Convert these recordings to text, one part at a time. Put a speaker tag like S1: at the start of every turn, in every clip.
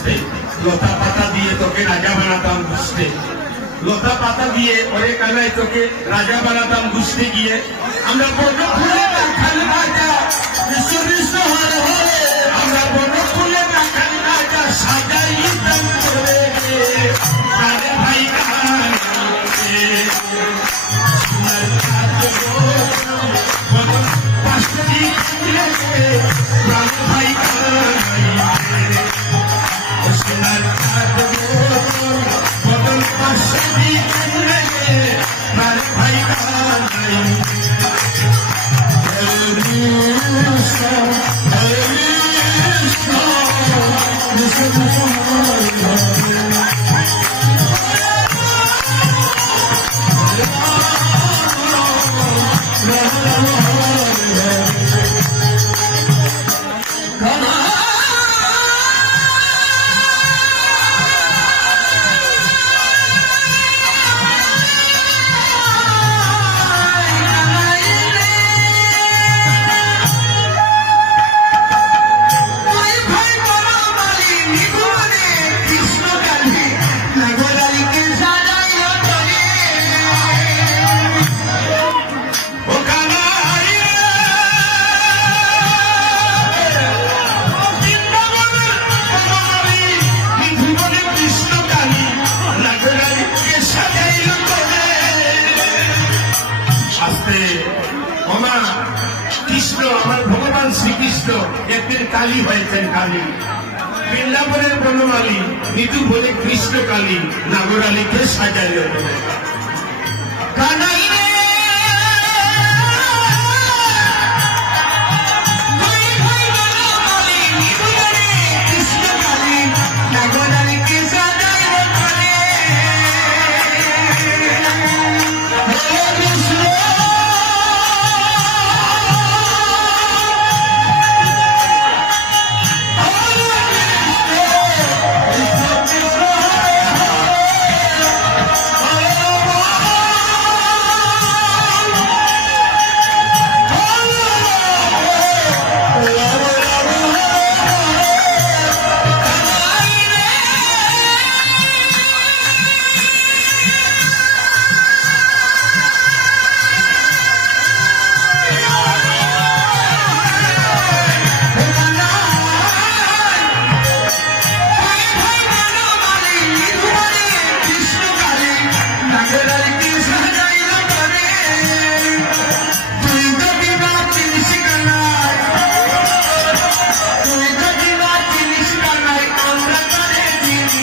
S1: বুঝতে লতা পাতা দিয়ে তোকে রাজা বানাতাম বুঝতে। লতা পাতা দিয়ে ওরে কানায় তোকে রাজা বানাতাম বুঝতে গিয়ে আমরা বড় ফুলে রাজা বিশ্ব বিশ্ব হরে হরে। Thank you. কালী হয়েছেন কালী বৃন্দাবনের বনমালী নিতু বলে কৃষ্ণ কালী নাগরালীকে সাজাইল তোরে।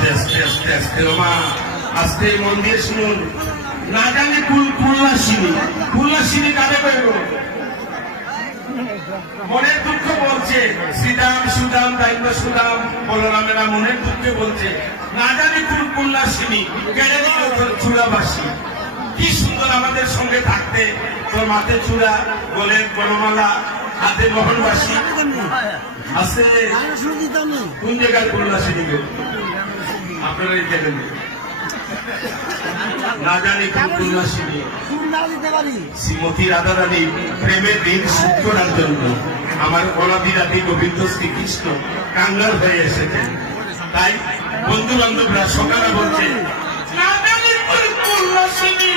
S1: আস্তে আস্তে আস্তে আস্তে মন মনের দুঃখ বলছে শ্রীরাম সুদাম দাইব সুদাম বলরামেরা মনের দুঃখে বলছে। না জানি কুল, কুল্লাসিনী চূড়াবাসী? কি সুন্দর আমাদের সঙ্গে থাকতে, তোর মাথে চূড়া গোলের বনমালা, হাতে মোহনবাসী। আছে। কোন জায়গার কুল্লাসিনী গো? আপনারাই দেখেন না জানি কোন কুল্লাসিনী শ্রীমতী প্রেমের দিন সুখ জন্য আমার অনাদি রাধি গোবিন্দ শ্রীকৃষ্ণ কাঙ্গাল হয়ে এসেছেন। তাই বন্ধু বান্ধবরা সকালে বলছে না জানি কোন কুল্লাসিনী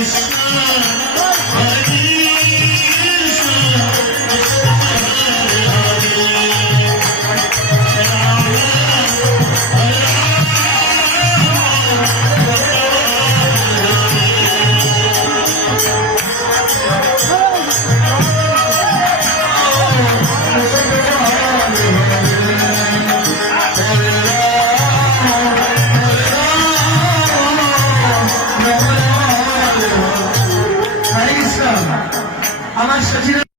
S1: Krishna সেদিন